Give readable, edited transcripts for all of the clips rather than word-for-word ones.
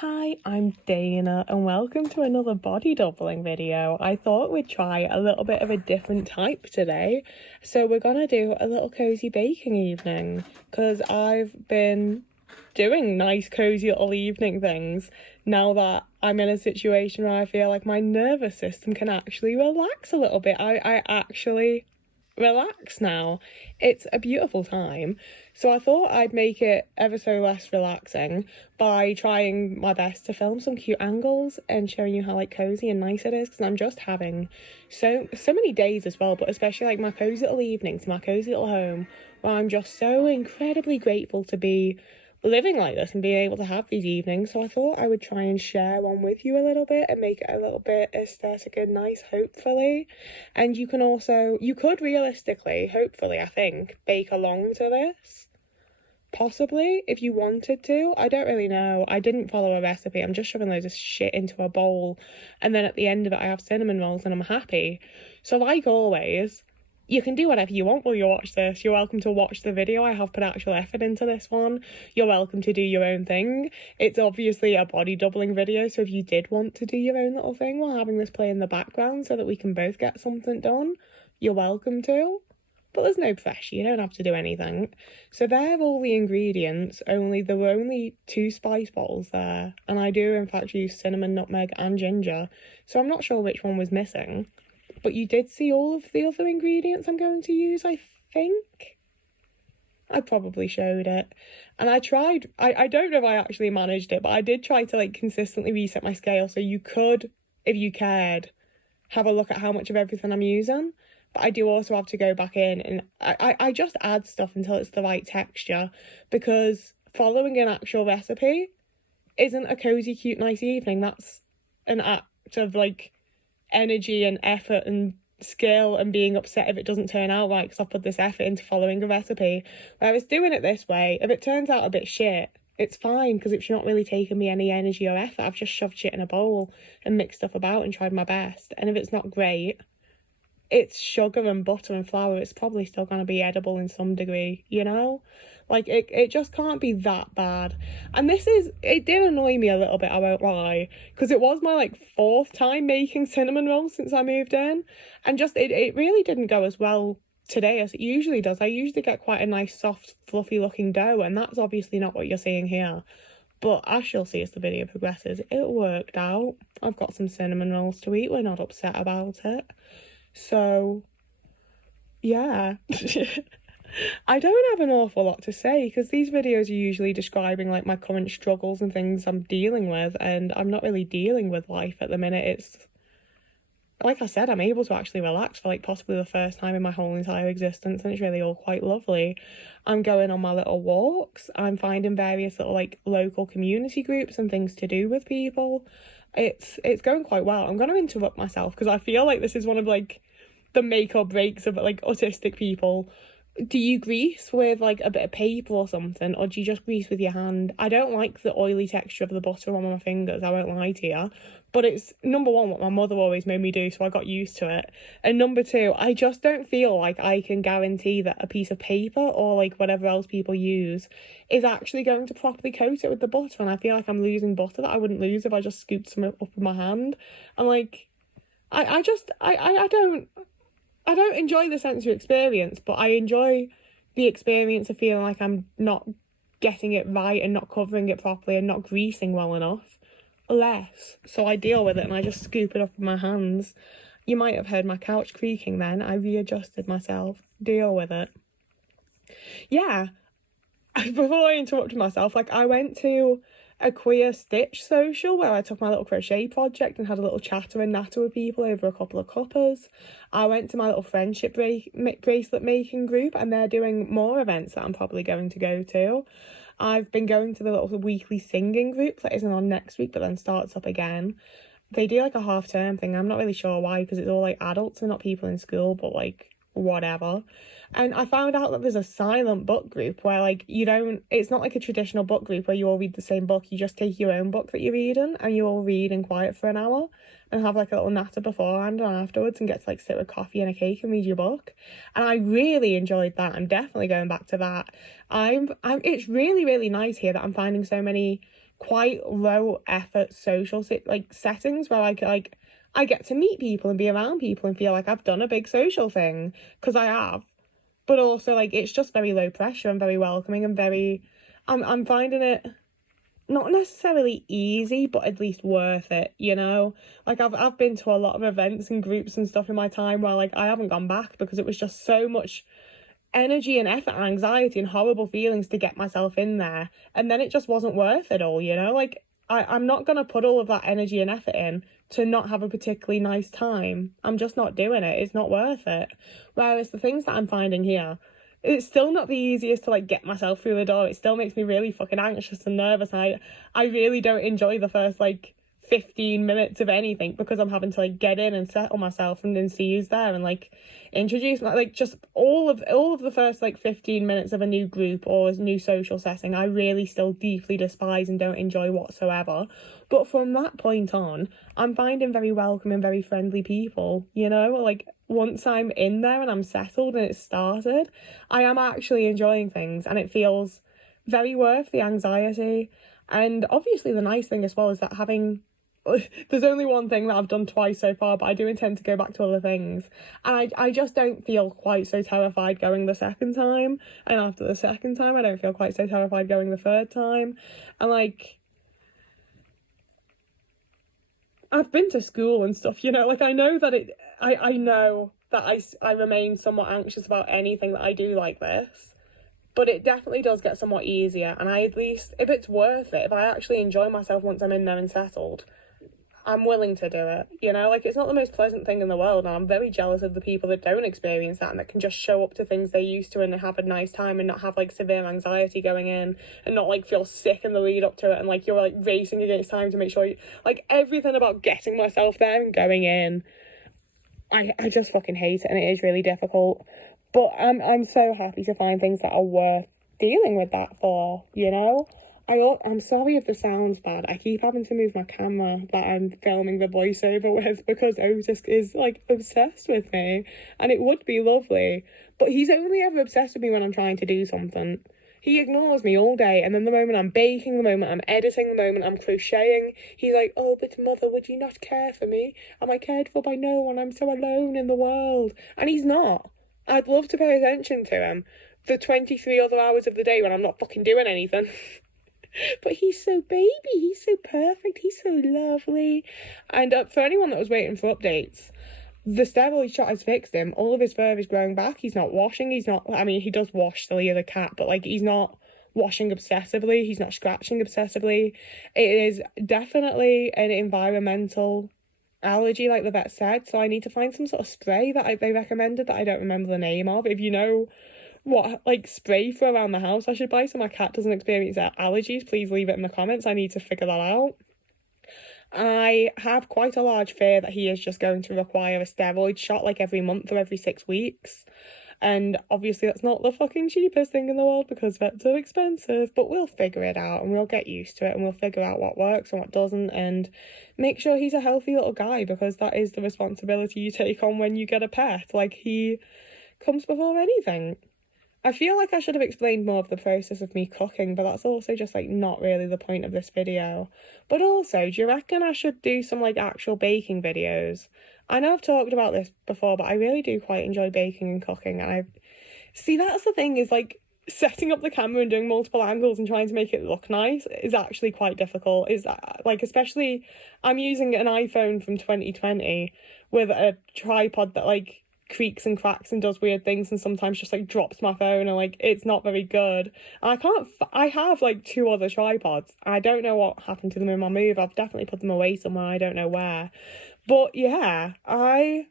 Hi, I'm Dana and welcome to another body doubling video. I thought we'd try a little bit of a different type today. So we're gonna do a little cozy baking evening because I've been doing nice cozy little evening things now that I'm in a situation where I feel like my nervous system can actually relax a little bit. I actually relax now. It's a beautiful time. So I thought I'd make it ever so less relaxing by trying my best to film some cute angles and showing you how like cozy and nice it is, because I'm just having so many days as well, but especially like my cozy little evenings, my cozy little home, where I'm just so incredibly grateful to be living like this and being able to have these evenings. So I thought I would try and share one with you a little bit and make it a little bit aesthetic and nice, hopefully. And you could realistically, hopefully, I think, bake along to this. Possibly, if you wanted to. I don't really know. I didn't follow a recipe. I'm just shoving loads of shit into a bowl, and then at the end of it I have cinnamon rolls and I'm happy. So like always, you can do whatever you want while you watch this. You're welcome to watch the video. I have put actual effort into this one. You're welcome to do your own thing. It's obviously a body doubling video, so if you did want to do your own little thing while having this play in the background so that we can both get something done, you're welcome to. But there's no pressure, you don't have to do anything. So they're all the ingredients, there were only 2 spice bottles there, and I do in fact use cinnamon, nutmeg and ginger, so I'm not sure which one was missing. But you did see all of the other ingredients I'm going to use, I think. I probably showed it. And I tried, I don't know if I actually managed it, but I did try to like consistently reset my scale, so you could, if you cared, have a look at how much of everything I'm using. But I do also have to go back in and I just add stuff until it's the right texture, because following an actual recipe isn't a cozy, cute, nice evening. That's an act of like energy and effort and skill and being upset if it doesn't turn out right because I've put this effort into following a recipe. Whereas doing it this way, if it turns out a bit shit, it's fine because it's not really taking me any energy or effort. I've just shoved shit in a bowl and mixed stuff about and tried my best. And if it's not great, it's sugar and butter and flour. It's probably still going to be edible in some degree, you know? Like, it just can't be that bad. And it did annoy me a little bit, I won't lie, because it was my, like, 4th time making cinnamon rolls since I moved in. And just, it really didn't go as well today as it usually does. I usually get quite a nice, soft, fluffy-looking dough, and that's obviously not what you're seeing here. But as you'll see as the video progresses, it worked out. I've got some cinnamon rolls to eat. We're not upset about it. So, yeah. I don't have an awful lot to say because these videos are usually describing like my current struggles and things I'm dealing with, and I'm not really dealing with life at the minute. It's like I said, I'm able to actually relax for like possibly the first time in my whole entire existence, and it's really all quite lovely. I'm going on my little walks. I'm finding various little like local community groups and things to do with people. It's going quite well. I'm going to interrupt myself because I feel like this is one of like the make or breaks of like autistic people. Do you grease with like a bit of paper or something, or do you just grease with your hand? I don't like the oily texture of the butter on my fingers, I won't lie to you, but it's number one what my mother always made me do, so I got used to it, and number two, I just don't feel like I can guarantee that a piece of paper or like whatever else people use is actually going to properly coat it with the butter, and I feel like I'm losing butter that I wouldn't lose if I just scooped some up with my hand. And like I don't enjoy the sensory experience, but I enjoy the experience of feeling like I'm not getting it right and not covering it properly and not greasing well enough. Less. So I deal with it and I just scoop it up with my hands. You might have heard my couch creaking then. I readjusted myself. Deal with it. Yeah. Before I interrupted myself, like I went to a queer stitch social where I took my little crochet project and had a little chatter and natter with people over a couple of cuppers. I went to my little friendship bracelet making group, and they're doing more events that I'm probably going to go to. I've been going to the little weekly singing group that isn't on next week but then starts up again. They do like a half-term thing. I'm not really sure why, because it's all like adults and not people in school, but like whatever. And I found out that there's a silent book group where like it's not like a traditional book group where you all read the same book. You just take your own book that you're reading and you all read in quiet for an hour and have like a little natter beforehand and afterwards and get to like sit with coffee and a cake and read your book. And I really enjoyed that. I'm definitely going back to that. It's really, really nice here that I'm finding so many quite low effort social settings where I get to meet people and be around people and feel like I've done a big social thing, because I have. But also, like, it's just very low pressure and very welcoming and very, I'm finding it not necessarily easy, but at least worth it, you know? Like, I've been to a lot of events and groups and stuff in my time where, like, I haven't gone back because it was just so much energy and effort and anxiety and horrible feelings to get myself in there, and then it just wasn't worth it all, you know? Like, I'm not gonna put all of that energy and effort in to not have a particularly nice time. I'm just not doing it. It's not worth it. Whereas the things that I'm finding here, it's still not the easiest to, like, get myself through the door. It still makes me really fucking anxious and nervous. I really don't enjoy the first, like, 15 minutes of anything, because I'm having to, like, get in and settle myself and then see who's there and, like, introduce like just all of the first, like, 15 minutes of a new group or a new social setting I really still deeply despise and don't enjoy whatsoever. But from that point on, I'm finding very welcome and very friendly people, you know? Like, once I'm in there and I'm settled and it's started, I am actually enjoying things, and it feels very worth the anxiety. And obviously the nice thing as well is that there's only one thing that I've done twice so far, but I do intend to go back to other things. And I just don't feel quite so terrified going the second time. And after the second time, I don't feel quite so terrified going the third time. And, like, I've been to school and stuff, you know? Like, I know that I know that I remain somewhat anxious about anything that I do like this. But it definitely does get somewhat easier. And I, at least, if it's worth it, if I actually enjoy myself once I'm in there and settled, I'm willing to do it, you know? Like, it's not the most pleasant thing in the world, and I'm very jealous of the people that don't experience that and that can just show up to things they used to and have a nice time and not have, like, severe anxiety going in and not, like, feel sick in the lead up to it, and, like, you're, like, racing against time to make sure like, everything about getting myself there and going in, I just fucking hate it, and it is really difficult. But I'm so happy to find things that are worth dealing with that for, you know? I'm sorry if the sound's bad. I keep having to move my camera that I'm filming the voiceover with because Otis is, like, obsessed with me, and it would be lovely. But he's only ever obsessed with me when I'm trying to do something. He ignores me all day, and then the moment I'm baking, the moment I'm editing, the moment I'm crocheting, he's like, "Oh, but mother, would you not care for me? Am I cared for by no one? I'm so alone in the world." And he's not. I'd love to pay attention to him the 23 other hours of the day when I'm not fucking doing anything. But he's so baby, he's so perfect, he's so lovely. And for anyone that was waiting for updates, the steroid shot has fixed him. All of his fur is growing back. He's not washing. I mean, he does wash still, he is a cat, but, like, he's not washing obsessively. He's not scratching obsessively. It is definitely an environmental allergy, like the vet said. So I need to find some sort of spray that they recommended that I don't remember the name of. If you know what, like, spray for around the house I should buy so my cat doesn't experience allergies, please leave it in the comments. I need to figure that out. I have quite a large fear that he is just going to require a steroid shot, like, every month or every 6 weeks. And obviously that's not the fucking cheapest thing in the world because vets are expensive, but we'll figure it out and we'll get used to it and we'll figure out what works and what doesn't and make sure he's a healthy little guy, because that is the responsibility you take on when you get a pet. Like, he comes before anything. I feel like I should have explained more of the process of me cooking, but that's also just, like, not really the point of this video. But also, do you reckon I should do some, like, actual baking videos? I know I've talked about this before, but I really do quite enjoy baking and cooking, and see, that's the thing, is, like, setting up the camera and doing multiple angles and trying to make it look nice is actually quite difficult. Like, especially, I'm using an iPhone from 2020 with a tripod that, like, creaks and cracks and does weird things and sometimes just, like, drops my phone, and, like, it's not very good. And I have, like, 2 other tripods. I don't know what happened to them in my move. I've definitely put them away somewhere, I don't know where. But yeah, I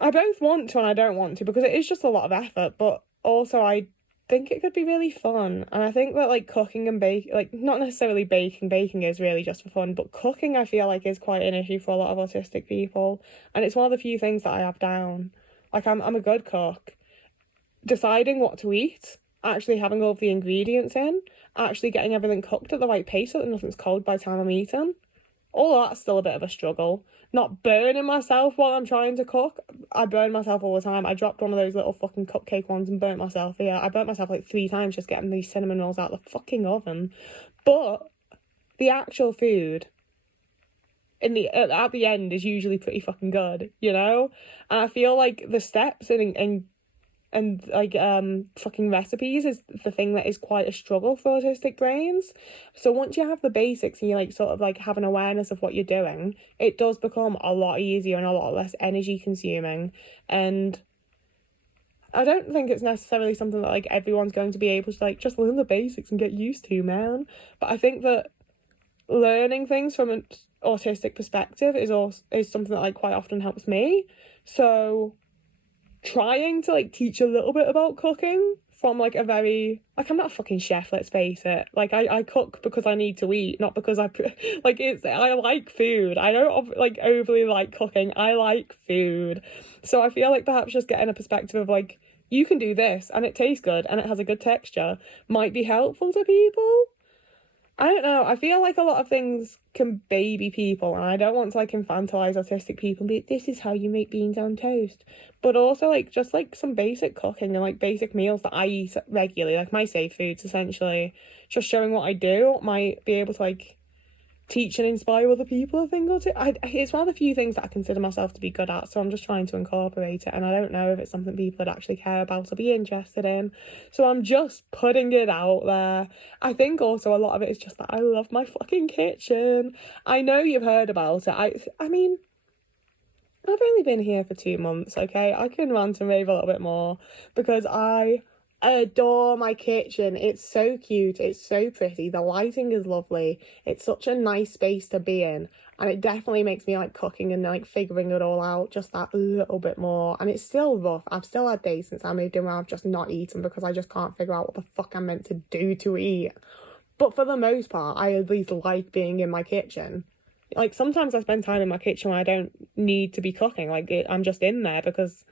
both want to and I don't want to, because it is just a lot of effort, but also I think it could be really fun. And I think that, like, cooking and baking, like, not necessarily baking is really just for fun, but cooking I feel like is quite an issue for a lot of autistic people, and it's one of the few things that I have down. Like, I'm a good cook. Deciding what to eat, actually having all of the ingredients in, actually getting everything cooked at the right pace so that nothing's cold by the time I'm eating, all of that's still a bit of a struggle. Not burning myself while I'm trying to cook. I burn myself all the time. I dropped one of those little fucking cupcake ones and burnt myself. Yeah, I burnt myself like 3 times just getting these cinnamon rolls out of the fucking oven. but the actual food at the end is usually pretty fucking good, you know? And I feel like the steps and like fucking recipes is the thing that is quite a struggle for autistic brains. So once you have the basics and you like sort of like have an awareness of what you're doing, it does become a lot easier and a lot less energy consuming. And I don't think it's necessarily something that like everyone's going to be able to like just learn the basics and get used to, man. But I think that learning things from an autistic perspective is something that like quite often helps me. So trying to like teach a little bit about cooking from like a very like, I'm not a fucking chef, let's face it. Like I cook because I need to eat, not because I like food. I don't like overly like cooking. I like food. So I feel like perhaps just getting a perspective of like, you can do this and it tastes good and it has a good texture might be helpful to people. I don't know. I feel like a lot of things can baby people, and I don't want to like infantilize autistic people and be this is how you make beans on toast. But also like just like some basic cooking and like basic meals that I eat regularly, like my safe foods essentially. Just showing what I do might be able to like teach and inspire other people, I think, or two. It's one of the few things that I consider myself to be good at, so I'm just trying to incorporate it, and I don't know if it's something people would actually care about or be interested in, so I'm just putting it out there. I think also a lot of it is just that I love my fucking kitchen. I know you've heard about it. I mean, I've only been here for 2 months, okay? I can rant and rave a little bit more because I adore my kitchen. It's so cute, it's so pretty, the lighting is lovely, it's such a nice space to be in, and it definitely makes me like cooking and like figuring it all out just that little bit more. And it's still rough. I've still had days since I moved in where I've just not eaten because I just can't figure out what the fuck I'm meant to do to eat, but for the most part I at least like being in my kitchen. Like sometimes I spend time in my kitchen where I don't need to be cooking, like I'm just in there because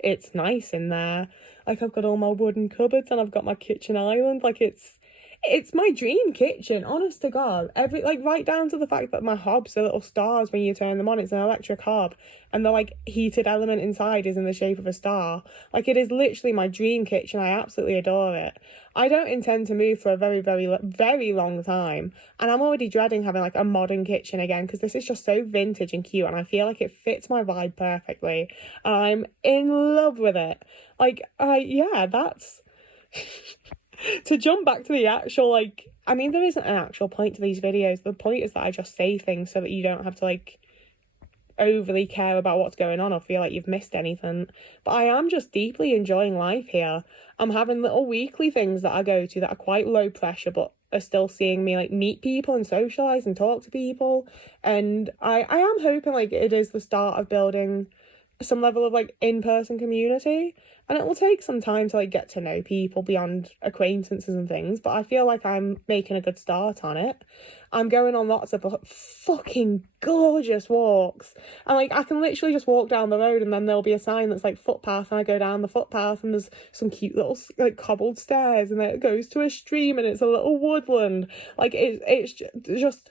it's nice in there. Like I've got all my wooden cupboards and I've got my kitchen island. Like it's my dream kitchen, honest to God. Every like right down to the fact that my hobs are little stars when you turn them on. It's an electric hob, and the like heated element inside is in the shape of a star. Like it is literally my dream kitchen. I absolutely adore it. I don't intend to move for a very, very, very long time, and I'm already dreading having like a modern kitchen again because this is just so vintage and cute, and I feel like it fits my vibe perfectly, and I'm in love with it. Like, that's to jump back to the actual, like, I mean, there isn't an actual point to these videos. The point is that I just say things so that you don't have to, like, overly care about what's going on or feel like you've missed anything. But I am just deeply enjoying life here. I'm having little weekly things that I go to that are quite low pressure, but are still seeing me, like, meet people and socialise and talk to people. And I am hoping, like, it is the start of building some level of, like, in-person community. And it will take some time to like get to know people beyond acquaintances and things, but I feel like I'm making a good start on it. I'm going on lots of fucking gorgeous walks, and like I can literally just walk down the road and then there'll be a sign that's like footpath, and I go down the footpath and there's some cute little like cobbled stairs, and then it goes to a stream and it's a little woodland. Like it's just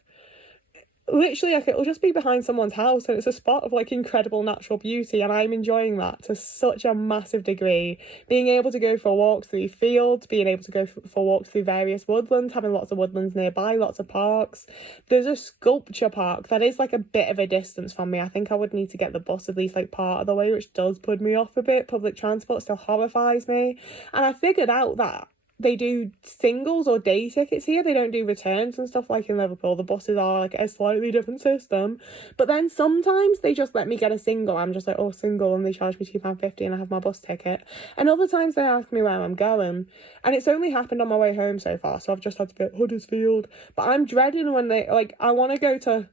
literally like it'll just be behind someone's house, and it's a spot of like incredible natural beauty, and I'm enjoying that to such a massive degree. Being able to go for walks through fields, being able to go for walks through various woodlands, having lots of woodlands nearby, lots of parks. There's a sculpture park that is like a bit of a distance from me. I think I would need to get the bus at least like part of the way, which does put me off a bit. Public transport still horrifies me, and I figured out that they do singles or day tickets here. They don't do returns and stuff like in Liverpool. The buses are like a slightly different system. But then sometimes they just let me get a single. I'm just like, oh, single, and they charge me £2.50 and I have my bus ticket. And other times they ask me where I'm going. And it's only happened on my way home so far, so I've just had to be at Huddersfield. But I'm dreading when they, like, I want to go to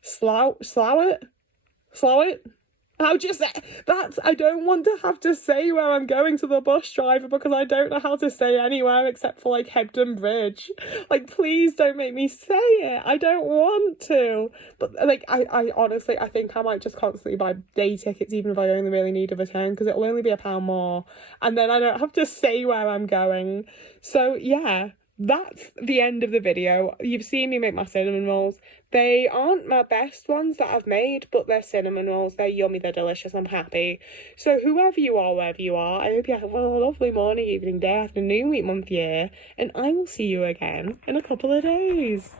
Slough it? How do you say that? I don't want to have to say where I'm going to the bus driver because I don't know how to say anywhere except for like Hebden Bridge. Like, please don't make me say it. I don't want to. But like, I honestly, I think I might just constantly buy day tickets even if I only really need a return, because it'll only be £1 more, and then I don't have to say where I'm going. So yeah, that's the end of the video. You've seen me make my cinnamon rolls. They aren't my best ones that I've made, but they're cinnamon rolls. They're yummy, they're delicious, I'm happy. So whoever you are, wherever you are, I hope you have a lovely morning, evening, day, afternoon, week, month, year, and I will see you again in a couple of days.